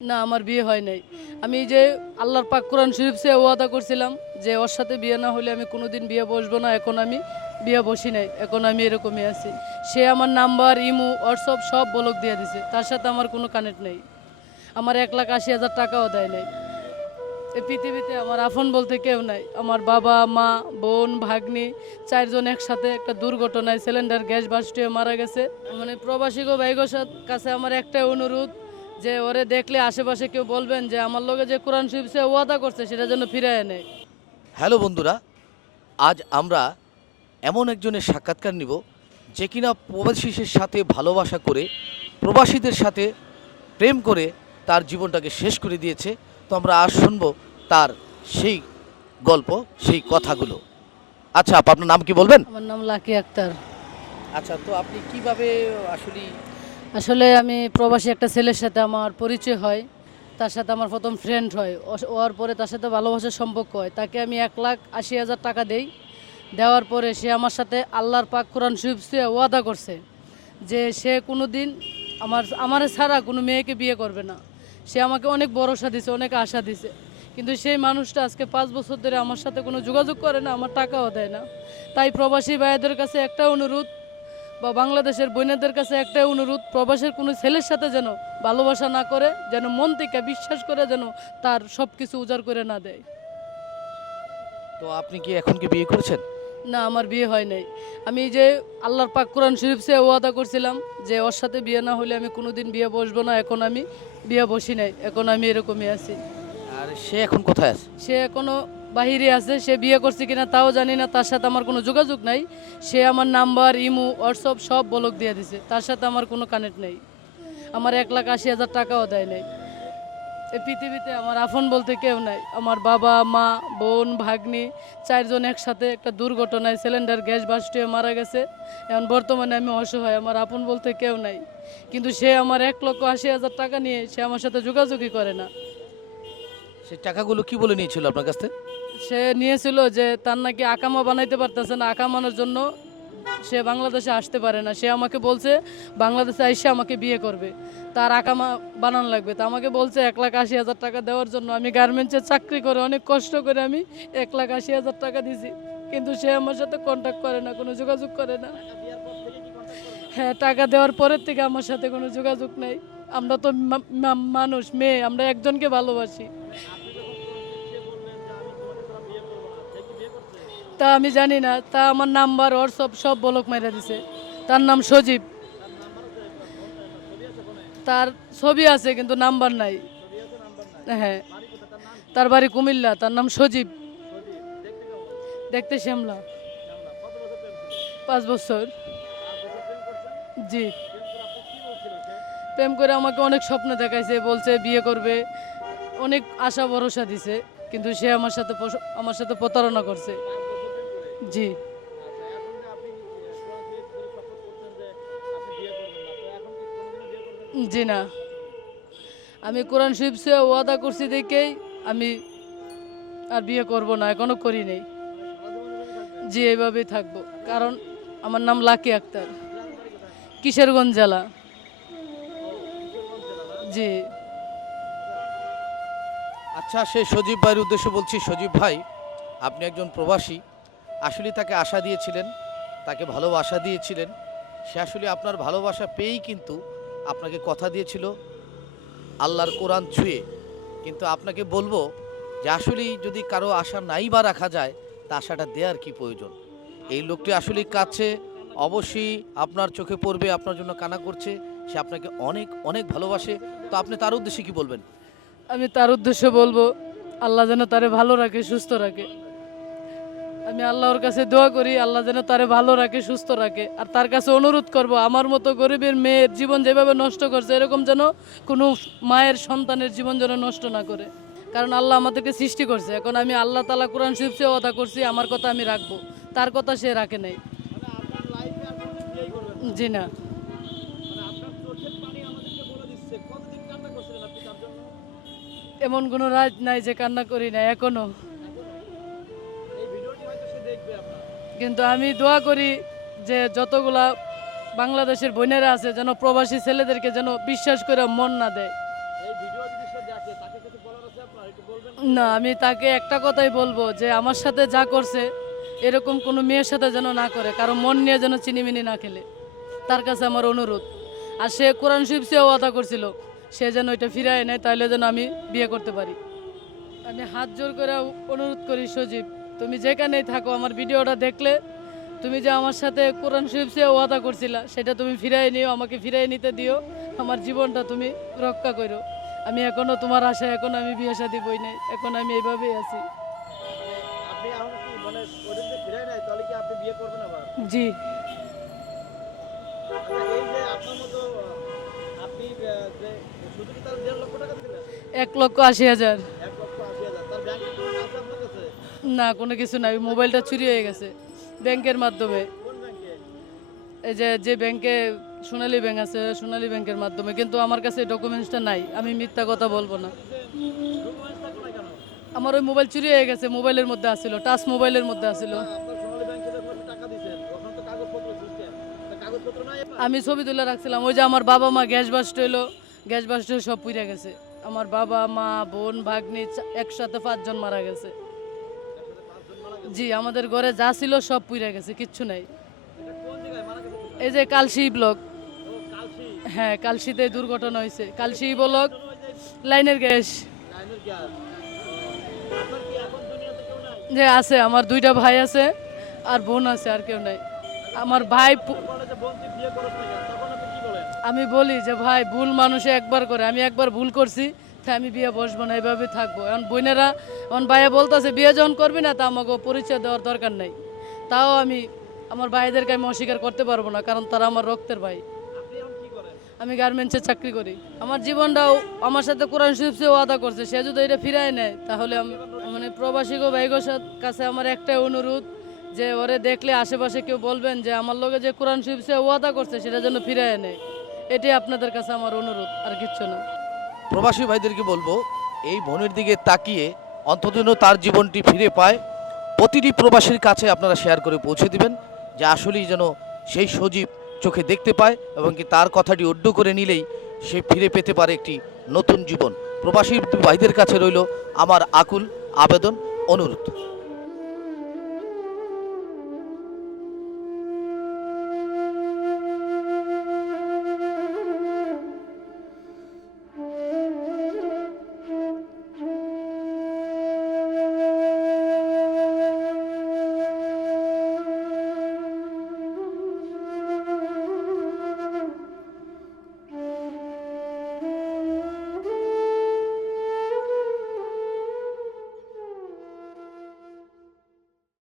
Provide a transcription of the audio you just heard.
না, আমার বিয়ে হয় নাই। আমি যে আল্লাহর পাক কোরআন শরীফ সে ওয়াদা করছিলাম যে ওর সাথে বিয়ে না হলে আমি কোনোদিন বিয়ে বসবো না, এখন আমি বিয়ে বসি নাই, এখন আমি এরকমই আছি। সে আমার নাম্বার, ইমু, হোয়াটসঅ্যাপ সব বলক দিয়ে দিছে, তার সাথে আমার কোনো কানেক্ট নেই। আমার এক লাখ আশি হাজার টাকাও দেয় নাই। এই পৃথিবীতে আমার আফন বলতে কেউ নাই। আমার বাবা, মা, বোন, ভাগ্নি, চারজন একসাথে একটা দুর্ঘটনায় সিলিন্ডার গ্যাস বাস্ট হয়ে মারা গেছে। মানে প্রবাসী গো ভাইগোর কাছে আমার একটাই অনুরোধ যে ওরে দেখলে আশেপাশে কেউ বলবেন যে আমার লগে যে কোরআন শরীফ সে ওয়াদা করছে সেটা যেন ফিরে এনে। হ্যালো বন্ধুরা আজ আমরা এমন একজনের সাক্ষাৎকার নিব যে কিনা প্রবাসীদের সাথে ভালোবাসা করে প্রবাসীদের সাথে প্রেম করে তার জীবনটাকে শেষ করে দিয়েছে। তো আমরা আজ শুনব তার সেই গল্প সেই কথাগুলো। আচ্ছা আপা, আপনার নাম কি বলবেন? আমার নাম লাকি আক্তার। আচ্ছা তো আপনি কীভাবে আসলে আসলে আমি প্রবাসী একটা ছেলের সাথে আমার পরিচয় হয়, তার সাথে আমার প্রথম ফ্রেন্ড হয়। হওয়ার পরে তার সাথে ভালোবাসার সম্পর্ক হয়। তাকে আমি এক লাখ আশি হাজার টাকা দেই। দেওয়ার পরে সে আমার সাথে আল্লাহর পাক কোরআন শরীফ সে ওয়াদা করছে যে সে কোনো দিন আমার আমার ছাড়া কোনো মেয়েকে বিয়ে করবে না। সে আমাকে অনেক ভরসা দিছে, অনেক আশা দিছে। কিন্তু সেই মানুষটা আজকে পাঁচ বছর ধরে আমার সাথে কোনো যোগাযোগ করে না, আমার টাকাও দেয় না। তাই প্রবাসী ভাইদের কাছে একটা অনুরোধ বা বাংলাদেশের বোনেদের কাছে একটাই অনুরোধ প্রবাসের কোনো ছেলের সাথে যেন ভালোবাসা না করে যেন মন থেকে বিশ্বাস করে যেন তার সব কিছু উজাড় করে না দেয়। তো আপনি কি এখন কি বিয়ে করেছেন? না আমার বিয়ে হয় নাই। আমি যে আল্লাহর পাক কোরআন শরীফ সে ওয়াদা করছিলাম যে ওর সাথে বিয়ে না হলে আমি কোনোদিন বিয়ে বসবো না এখন আমি বিয়ে বসি নাই এখন আমি এরকমই আছি। আর সে এখন কোথায় আছে? সে এখনও বাহিরে আছে, সে বিয়ে করছে কিনা তাও জানি না, তার সাথে আমার কোনো যোগাযোগ নাই। সে আমার নাম্বার, ইমু, হোয়াটসঅ্যাপ সব বলক দিয়ে দিছে। তার সাথে আমার কোনো কানেক্ট নেই। আমার এক লাখ আশি হাজার টাকাও দেয় নাই। এই পৃথিবীতে আমার আফন বলতে কেউ নাই। আমার বাবা, মা, বোন, ভাগ্নি, চারজন একসাথে একটা দুর্ঘটনায় সিলিন্ডার গ্যাস বাস্ট হয়ে মারা গেছে। এখন বর্তমানে আমি অসহায়, আমার আপন বলতে কেউ নাই। কিন্তু সে আমার এক লক্ষ আশি হাজার টাকা নিয়ে সে আমার সাথে যোগাযোগই করে না। সেই টাকাগুলো কি বলে নিয়েছিল আপনার কাছ থেকে? সে নিয়েছিল যে তার নাকি আকামা বানাইতে পারতেছে না আকামানোর জন্য সে বাংলাদেশে আসতে পারে না। সে আমাকে বলছে, বাংলাদেশে এসে আমাকে বিয়ে করবে। তার আকামা বানানো লাগবে। তা আমাকে বলছে, এক লাখ আশি হাজার টাকা দেওয়ার জন্য। আমি গার্মেন্টসে চাকরি করে অনেক কষ্ট করে আমি এক লাখ আশি হাজার টাকা দিছি। কিন্তু সে আমার সাথে কন্ট্যাক্ট করে না, কোনো যোগাযোগ করে না। হ্যাঁ টাকা দেওয়ার পরের থেকে আমার সাথে কোনো যোগাযোগ নেই। আমরা তো মানুষ, মেয়ে। আমরা একজনকে ভালোবাসি। তা আমি জানি না, তা আমার নাম্বার ওর সব সব বলক মেরে দিছে। তার নাম সজীব। তার ছবি আছে, কিন্তু নাম্বার নাই। হ্যাঁ। তার বাড়ি কুমিল্লা, তার নাম সজীব। দেখতে শ্যামলা। পাঁচ বছর। জি। প্রেম করে আমাকে অনেক স্বপ্ন দেখাইছে, বলছে বিয়ে করবে। অনেক আশা ভরসা দিছে, কিন্তু সে আমার সাথে আমার সাথে প্রতারণা করছে। জি। জি না। আমি কোরআন শরীফ সে ওয়াদা করছি দেখেই আমি আর বিয়ে করব না এখনও করি নেই জি এইভাবেই থাকব। কারণ আমার নাম লাকি আক্তার। কিশোরগঞ্জ জেলা। জি। আচ্ছা সে সজীব ভাইয়ের উদ্দেশ্যে বলছি সজীব ভাই আপনি একজন প্রবাসী। আসলে তাকে আশা দিয়েছিলেন, তাকে ভালোবাসা দিয়েছিলেন। সে আসলে আপনার ভালোবাসা পেয়েই কিন্তু আপনাকে কথা দিয়েছিল, আল্লাহর কোরআন ছুঁয়ে। কিন্তু আপনাকে বলব যে আসলেই যদি কারও আশা নাই বা রাখা যায়, তা আশাটা দেওয়ার কি প্রয়োজন? এই লোকটি আসলেই কাছে অবশ্যই আপনার চোখে পড়বে, আপনার জন্য কানা করছে, সে আপনাকে অনেক অনেক ভালোবাসে। তো আপনি তার উদ্দেশ্যে কি বলবেন? আমি তার উদ্দেশ্যে বলব, আল্লাহ যেন তারে ভালো রাখে, সুস্থ রাখে। আমি আল্লাহর কাছে দোয়া করি, আল্লাহ যেন তারে ভালো রাখে, সুস্থ রাখে। আর তার কাছে অনুরোধ করব, আমার মতো গরিবের মেয়ের জীবন যেভাবে নষ্ট করছে, এরকম যেন কোনো মায়ের সন্তানের জীবন যেন নষ্ট না করে। কারণ আল্লাহ আমাদেরকে সৃষ্টি করছে। এখন আমি আল্লাহ তালা কোরআন শিবসে কথা করছি, আমার কথা আমি রাখব। তার কথা সে রাখে নাই। জি না। এমন কোনো রাত নাই যে কান্না করি না এখনও। কিন্তু আমি দোয়া করি যে যতগুলা বাংলাদেশের বোনেরা আছে, যেন প্রবাসী ছেলেদেরকে যেন বিশ্বাস করে মন না দেয়। না, আমি তাকে একটা কথাই বলব যে আমার সাথে যা করছে, এরকম কোনো মেয়ের সাথে যেন না করে, কারণ মন নিয়ে যেন চিনিমিনি না খেলে। তার কাছে আমার অনুরোধ। আর সে কোরআন শরীফ সে ওয়াদা করছিল, সে যেন ওইটা ফিরায় নেয় তাহলে যেন আমি বিয়ে করতে পারি। আমি হাত জোর করে অনুরোধ করি সজীব তুমি যেখানেই থাকো আমার ভিডিওটা দেখলে তুমি যে আমার সাথে কোরআন শরীফ সে ওয়াদা করছিলা সেটা তুমি ফিরাই নিও আমাকে ফিরাই নিতে দিও আমার জীবনটা তুমি রক্ষা করো। আমি এখনও তোমার আশা এখন আমি বিয়ে শাদী বই নাই এখন আমি এইভাবেই আছি। মানে জি। আচ্ছা এই যে আপনার না, কোনো কিছু নাই। মোবাইলটা চুরি হয়ে গেছে ব্যাংকের মাধ্যমে। এই যে যে ব্যাংকে সোনালী ব্যাংক আছে, সোনালী ব্যাংকের মাধ্যমে। কিন্তু আমার কাছে ডকুমেন্টসটা নাই, আমি মিথ্যা কথা বলব না। আমার ওই মোবাইল চুরি হয়ে গেছে, মোবাইলের মধ্যে আসছিল টাচ মোবাইলের মধ্যে আসছিল? আমি ছবি তুলে রাখছিলাম, ওই যে আমার বাবা মা গ্যাস বাস্ট হইল, গ্যাস বাস্ট সব পুড়ে গেছে। আমার বাবা মা, বোন, ভাগ্নি একসাথে পাঁচজন মারা গেছে। জি, আমাদের ঘরে যা ছিল সব পুড়ে গেছে, কিচ্ছু নাই? এই যে কালসি ব্লক। হ্যাঁ কালসিতে দুর্ঘটনা হয়েছে। কালসি ব্লক, লাইনের গ্যাস। যে আছে, আমার দুইটা ভাই আছে, আর বোন আছে, আর কেউ নাই। আমার ভাই আমি বলি যে, ভাই, ভুল মানুষে একবার করে, আমি একবার ভুল করছি। তাই আমি বিয়ে বসবো না এইভাবে থাকব। এখন বোনেরা, এখন ভাইয়া বলতেছে, বিয়ে যখন করবি না, তা আমাকে পরিচয় দেওয়ার দরকার নাই। তাও আমি আমার ভাইদেরকে আমি অস্বীকার করতে পারব না, কারণ তারা আমার রক্তের ভাই। আমি গার্মেন্টসে চাকরি করি। আমার জীবনটাও, আমার সাথে কোরআন শরীফ সে ওয়াদা করছে, সে যদি এটা ফিরায় নেয়, তাহলে মানে প্রবাসী গো ভাইগোর সাথ- কাছে আমার একটাই অনুরোধ যে ওরে দেখলে আশেপাশে কেউ বলবেন যে, আমার লগে যে কোরআন শরীফ সে ওয়াদা করছে, সেটা যেন ফিরায় নেয়। এটাই আপনাদের কাছে আমার অনুরোধ, আর কিচ্ছু না। প্রবাসী ভাইদেরকে বলব, এই বনের দিকে তাকিয়ে অন্তত তার জীবনটি ফিরে পায়। প্রতিটি প্রবাসীর কাছে আপনারা শেয়ার করে পৌঁছে দিবেন, যে আসলেই যেন সেই সজীব চোখে দেখতে পায় এবং কি তার কথাটি অড্য করে নিলেই সে ফিরে পেতে পারে একটি নতুন জীবন। প্রবাসী ভাইদের কাছে রইল আমার আকুল আবেদন, অনুরোধ।